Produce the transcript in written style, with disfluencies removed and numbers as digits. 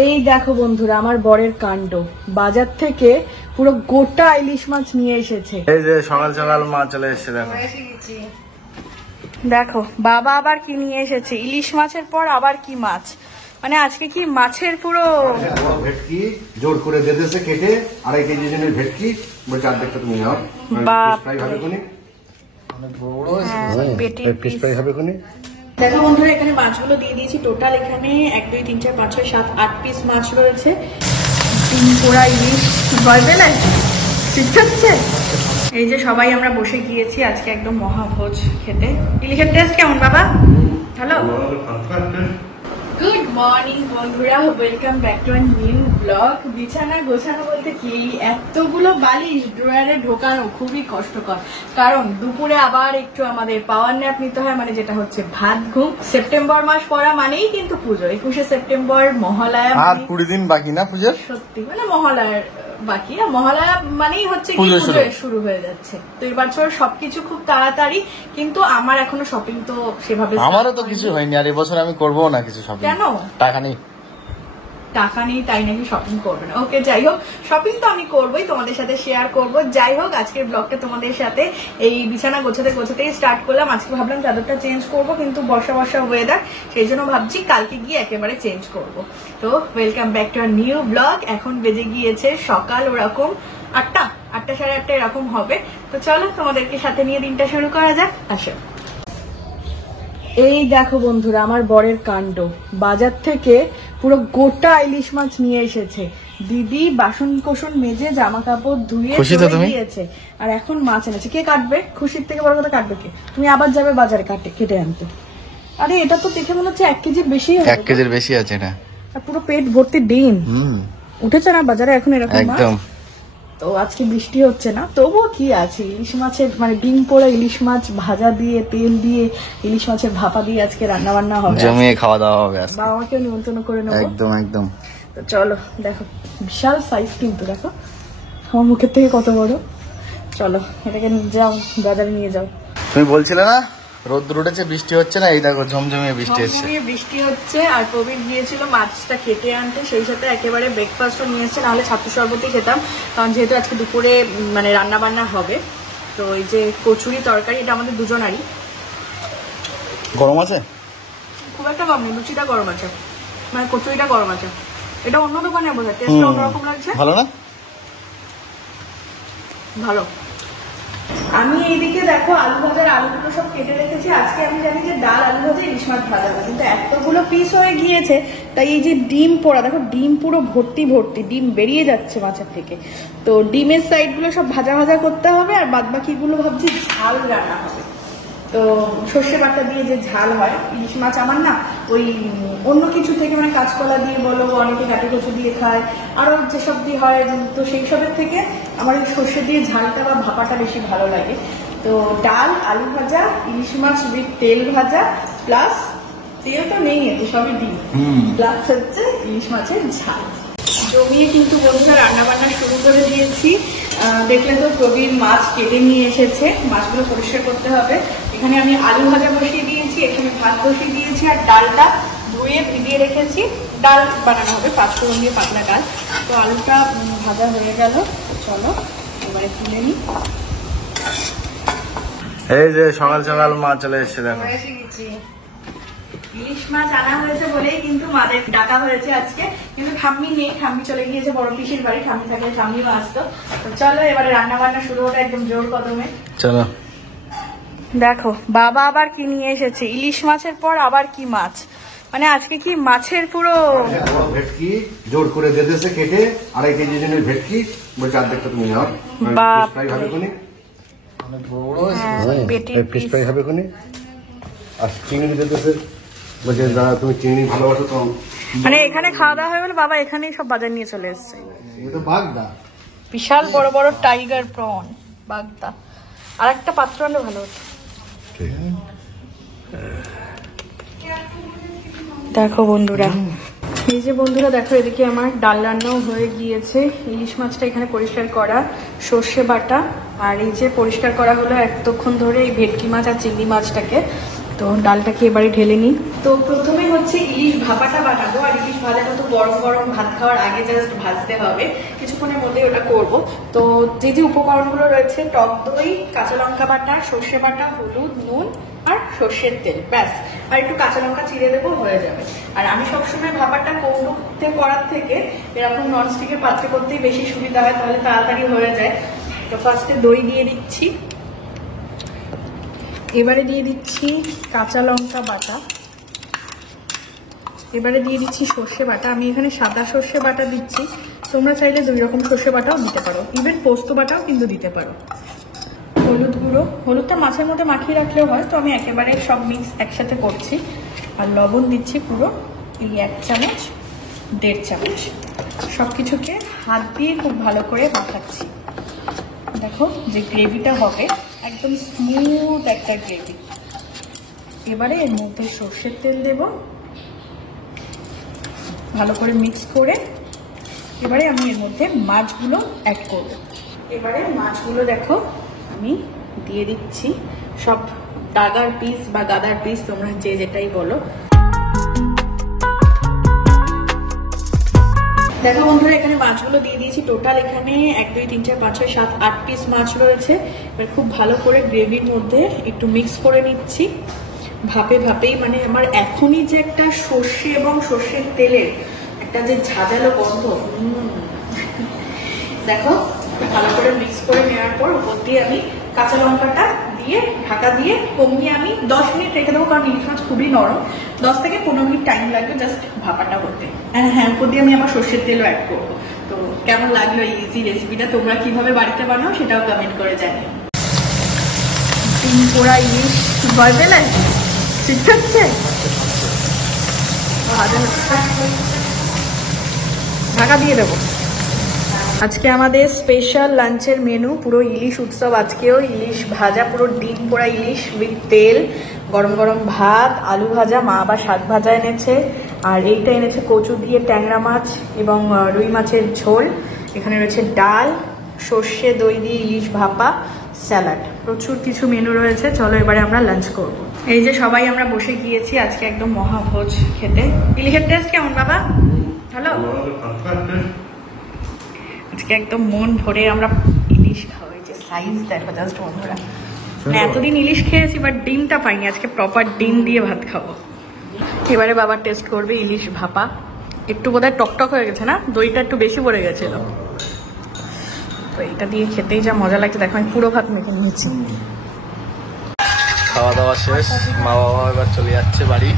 এই দেখো বন্ধুরা আমার বরের কাণ্ড, বাজার থেকে পুরো গোটা ইলিশ মাছ নিয়ে এসেছে। এই যে সকাল সকাল মা চলে এসেছে। দেখো দেখো বাবা আবার কি নিয়ে এসেছে, ইলিশ মাছের পর আবার কি মাছ, মানে আজকে কি মাছের পুরো ভেটকি জোর করে দিয়েছে কেটে, 2.5 কেজি জনের ভেটকি বলছে অর্ধেকটা তুমি নাও। দেখো বন্ধুরা এখানে মাছগুলো দিয়ে দিয়েছি, টোটাল এখানে 1 2 3 4 5 6 7 8 পিস মাছ রয়েছে। 3 পোড়া ইলিশ ভয় পেলে ঠিক আছে। এই যে সবাই আমরা বসে গিয়েছি আজকে একদম মহাভোজ খেতে। ইলিশের টেস্ট কেমন বাবা? হ্যালো, গুড মর্নিং বন্ধুরা, welcome back to our new blog. বিছানা গোছানো বলতে কি, এতগুলো বালিশ ড্রয়ারে ঢোকানো খুবই কষ্টকর, কারণ দুপুরে আবার একটু আমাদের পাওয়ার ন্যাপ নিতে হয়, মানে যেটা হচ্ছে ভাত ঘুম। সেপ্টেম্বর মাস পড়া মানেই কিন্তু পুজো, 21শে সেপ্টেম্বর মহালয়া, আর 20 দিন বাকি না পুজোর। সত্যি মানে মহালয়ার বাকি, আর মহালয়া মানেই হচ্ছে পুজো শুরু হয়ে যাচ্ছে। তো এবছর সবকিছু খুব তাড়াতাড়ি, কিন্তু আমার এখনো শপিং তো সেভাবে, আমারও তো কিছু হয়নি, আর এবছর আমি করবো না কিছু শপিং। কেন? টাকা নেই তাই নাকি শপিং করবে না? ওকে, যাই হোক, শপিং তো আমি করবোই, তোমাদের সাথে শেয়ার করব। যাই হোক, আজকের ব্লগটা তোমাদের সাথে এই বিছানা গোছাতেই স্টার্ট করলাম। আজকে ভাবলাম চাদরটা চেঞ্জ করব, কিন্তু বর্ষা ওয়েদার, সেই জন্য ভাবছি কালকে গিয়ে একেবারে চেঞ্জ করব। তো welcome back to our new blog. এখন বেজে গিয়েছে সকাল ওরকম 8টা 8টা সাড়ে 8টা এরকম হবে। তো চলো তোমাদেরকে সাথে নিয়ে দিনটা শুরু করা যাক, আসো। এই দেখো বন্ধুরা আমার বরের কাণ্ড, বাজার থেকে পুরো গোটা ইলিশ মাছ নিয়ে এসেছে। দিদি বাসন কোসন মেজে জামা কাপড় ধুয়ে দিয়েছে, আর এখন মাছ এনেছে। কে কাটবে? খুশির থেকে বড় কথা কাটবে কে? তুমি আবার যাবে বাজারে কেটে আনতে। আরে এটা তো দেখে মনে হচ্ছে 1 কেজির বেশি, 1 কেজির বেশি আছে এটা, আর পুরো পেট ভর্তি ডিম উঠেছে না বাজারে এখন এরকম একদম। তো আজকে বৃষ্টি হচ্ছে না, তবুও কি আছে, ইলিশ মাছের মানে ডিম পোড়া ইলিশ মাছ ভাজা দিয়ে তেল দিয়ে ইলিশ মাছের ভাপা দিয়ে আজকে রান্না বান্না হবে, জমিয়ে খাওয়া দাওয়া হবে। বাবা মাকেও নিমন্ত্রণ করে নেবো একদম। তো চলো, দেখো বিশাল সাইজ কিন্তু, দেখো আমার মুখের থেকে কত বড়। চলো এটাকে যাও, বাজারে নিয়ে যাও। তুমি বলছিলে না রোদ উঠেছে বৃষ্টি হচ্ছে না, এই দেখো ঝমঝমিয়ে বৃষ্টি হচ্ছে। আর প্রবীর গিয়েছিল মাছটা কেটে আনতে, সেই সাথে একেবারে ব্রেকফাস্টও নিয়ে এসছে, নাহলে ছাত্র শরবতই খেতাম, কারণ যেহেতু আজকে দুপুরে মানে রান্না বান্না হবে। তো এই যে কচুরি তরকারি, এটা আমাদের দুজনারই। গরম আছে? খুব একটা গরম নেই, লুচিটা গরম আছে, মানে কচুরিটা গরম আছে। এটা অন্য দোকানে বোঝা, টেস্টটা অন্যরকম লাগছে। ভালো না? ভালো। আমি এইদিকে দেখো আলু ভাজার আলুগুলো সব কেটে রেখেছি। আজকে আমি জানি যে ডাল আলু ভাজা ইলিশ মাছ ভাজা, কিন্তু এতগুলো পিস হয়ে গিয়েছে, তাই এই যে ডিম পোড়া, দেখো ডিম পুরো ভর্তি ডিম বেরিয়ে যাচ্ছে মাছের থেকে। তো ডিমের সাইডগুলো সব ভাজা করতে হবে, আর বাদ বাকিগুলো ভাবছি ঝাল রান্না হবে। তো সর্ষে বাটা দিয়ে যে ঝাল হয় ইলিশ মাছ, আমার না ওই অন্য কিছু থেকে, মানে কাঁচকলা দিয়ে বলো, অনেকে কাটি কচু দিয়ে খায়, আরো যেসব দিয়ে হয়, তো সেই সবের থেকে আমার এই সর্ষে দিয়ে ঝালটা বা ভাপাটা বেশি ভালো লাগে। তো ডাল আলু ভাজা ইলিশ মাছ উইথ তেল ভাজা, প্লাস তেল তো নেই, এতে সবই ডিম, প্লাস হচ্ছে ইলিশ মাছের ঝাল। জমিয়ে কিন্তু বন্ধুরা রান্না বান্না শুরু করে দিয়েছি। দেখলে তো প্রবীর মাছ কেটে নিয়ে এসেছে, মাছগুলো পরিষ্কার করতে হবে। এখানে আমি আলু ভাজা বসিয়ে দিয়েছি, এখানে ভাত বসিয়ে দিয়েছি, আর ডালটা ধুয়ে ভিজিয়ে রেখেছি। ডাল বানানো হবে 5 ফোড়ন দিয়ে, পাতলা ডাল। তো আলুটা ভাজা হয়ে গেল, চলো এবারে তুলে নিই। এই যে সকাল সকাল মা চলে এসেছে। দেখো ইলিশ মাছ আনা হয়েছে বলেই কিন্তু মাদের ডাকা হয়েছে আজকে, কিন্তু ঠাম্মি নেই, ঠাম্মি চলে গিয়েছে বড় পিসির বাড়ি। ঠাম্মি থাকলে ঠাম্মিও আসতো। তো চলো এবারে রান্না বান্না শুরু হবে একদম জোর কদমে, চলো। দেখো বাবা আবার কি নিয়ে এসেছে, ইলিশ মাছের পর আবার কি মাছ, মানে আজকে কি মাছের পুরো ভেটকি জোর করে দিয়েছে কেটে, 2.5 কেজি জনের ভেটকি বলছে অর্ধেকটা তুমি নাও। আর চিংড়ি দিতেছে, বলছে দাদা তুমি চিংড়ি ভালোবাসো তো, মানে এখানে খাওয়া দাওয়া হয়ে গেলে বাবা এখানেই সব বাজার নিয়ে চলে এসছে। বাগদা বিশাল বড় টাইগার প্রন, বাগদা। আর একটা পাত্র আনলে ভালো হতো। দেখো বন্ধুরা, এই যে বন্ধুরা দেখো, এদিকে আমার ডাল রান্নাও হয়ে গিয়েছে। ইলিশ মাছটা এখানে পরিষ্কার করা, সর্ষে বাটা, আর এই যে পরিষ্কার করা হলো এতক্ষণ ধরে এই ভেটকি মাছ আর চিংড়ি মাছটাকে। তো ডালটাকে এবারে ঢেলে নিই। তো প্রথমে হচ্ছে ইলিশ ভাপাটা বানাবো, আর ইলিশ ভাজাটা তো গরম গরম ভাত খাওয়ার আগে জাস্ট ভাজতে হবে, কিছুক্ষণের মধ্যে ওটা করব। তো যে যে উপকরণগুলো রয়েছে, টক দই, কাঁচা লঙ্কা বাটা, সর্ষে বাটা, হলুদ, নুন আর সর্ষের তেল, ব্যাস। আর একটু কাঁচা লঙ্কা চিড়ে দেবো, হয়ে যাবে। আর আমি সবসময় ভাপাটা কৌটোতে করার থেকে এরকম ননস্টিকের পাত্রে করতেই বেশি সুবিধা হয়, তাহলে তাড়াতাড়ি হয়ে যায়। তো ফার্স্টে দই দিয়ে দিচ্ছি, এবারে দিয়ে দিচ্ছি কাঁচা লঙ্কা বাটা, এবারে দিয়ে দিচ্ছি সর্ষে বাটা। আমি এখানে সাদা সর্ষে বাটা দিচ্ছি, তোমরা চাইলে 2 রকম সর্ষে বাটাও দিতে পারো, ইভেন পোস্ত বাটাও কিন্তু দিতে পারো। হলুদ গুঁড়ো, হলুদটা মাছের মধ্যে মাখিয়ে রাখলেও হয়, তো আমি একেবারে সব মিক্স একসাথে করছি। আর লবণ দিচ্ছি পুরো এই 1 চামচ, 1.5 চামচ। সব কিছুকে হাত দিয়ে খুব ভালো করে মাখাচ্ছি। দেখো যে গ্রেভিটা হবে একদম স্মুথ একটা গ্রেভি। এবারে এর মধ্যে সর্ষের তেল দেব, ভালো করে মিক্স করে এবারে আমি এর মধ্যে মাছগুলো অ্যাড করব। এবারে মাছগুলো দেখো আমি দিয়ে দিচ্ছি, সব ডাগার পিস বা গাদার পিস, তোমরা যে যেটাই বলো। দেখো বন্ধুরা, এখানে মাছগুলো দিয়ে দিয়েছি। টোটাল এখানে 1 2 3 4 5 6 7 8 পিস মাছ রয়েছে। এবার খুব ভালো করে গ্রেভির মধ্যে একটু মিক্স করে নিচ্ছি, ভাপে ভাপেই। মানে আমার এখনই যে একটা সর্ষে এবং সর্ষের তেলের একটা যে ঝাঁঝালো গন্ধ, দেখো ভালো করে মিক্স করে নেওয়ার পর উপর দিয়ে আমি কাঁচা লঙ্কাটা দিয়ে ঢাকা দিয়ে কমিয়ে আমি 10 মিনিট রেখে দেবো, কারণ ইলিশ মাছ খুবই নরম। 10 থেকে 15 মিনিট টাইম লাগবে জাস্ট ভাপাটা হতে। হ্যাঁ, উপর দিয়ে আমি আবার সর্ষের তেলও অ্যাড করবো। তো কেমন লাগলো এই ইজি রেসিপিটা, তোমরা কিভাবে বাড়িতে বানাও সেটাও কমেন্ট করে জানিও। ডিম পোড়া ইলিশ ভয় পেলে ঠিক হচ্ছে, ঢাকা দিয়ে দেবো। আজকে আমাদের স্পেশাল লাঞ্চের মেনু পুরো ইলিশ উৎসব। আজকেও ইলিশ ভাজা, পুরো ডিম পোড়া ইলিশ উইথ তেল, গরম গরম ভাত, আলু ভাজা, মা আবার শাক ভাজা এনেছে, আর এইটা এনেছে কচু দিয়ে ট্যাংরা মাছ এবং রুই মাছের ঝোল। এখানে রয়েছে ডাল, সর্ষে দই দিয়ে ইলিশ ভাপা, স্যালাড, প্রচুর কিছু মেনু রয়েছে। চলো এবারে আমরা লাঞ্চ করব। এই যে সবাই আমরা বসে গিয়েছি আজকে একদম মহাভোজ খেতে। ইলিশের টেস্ট কেমন বাবা? হ্যালো, আজকে একদম মন ভরে আমরা ইলিশ খাবো। এই যে সাইজ দেখো জাস্ট বন্ধুরা, এতদিন ইলিশ খেয়েছি বাট ডিমটা পাইনি, আজকে প্রপার ডিম দিয়ে ভাত খাবো। এবারে বাবা টেস্ট করবে ইলিশ ভাপা। একটু বোধহয় টকটক হয়ে গেছে না, দইটা একটু বেশি পড়ে গেছিল। তো এটা দিয়ে খেতেই যা মজা লাগছে, দেখো আমি পুরো ভাত মেখে নিয়েছি। খাওয়া দাওয়া শেষ, মা বাবা এবার চলে যাচ্ছে বাড়ি।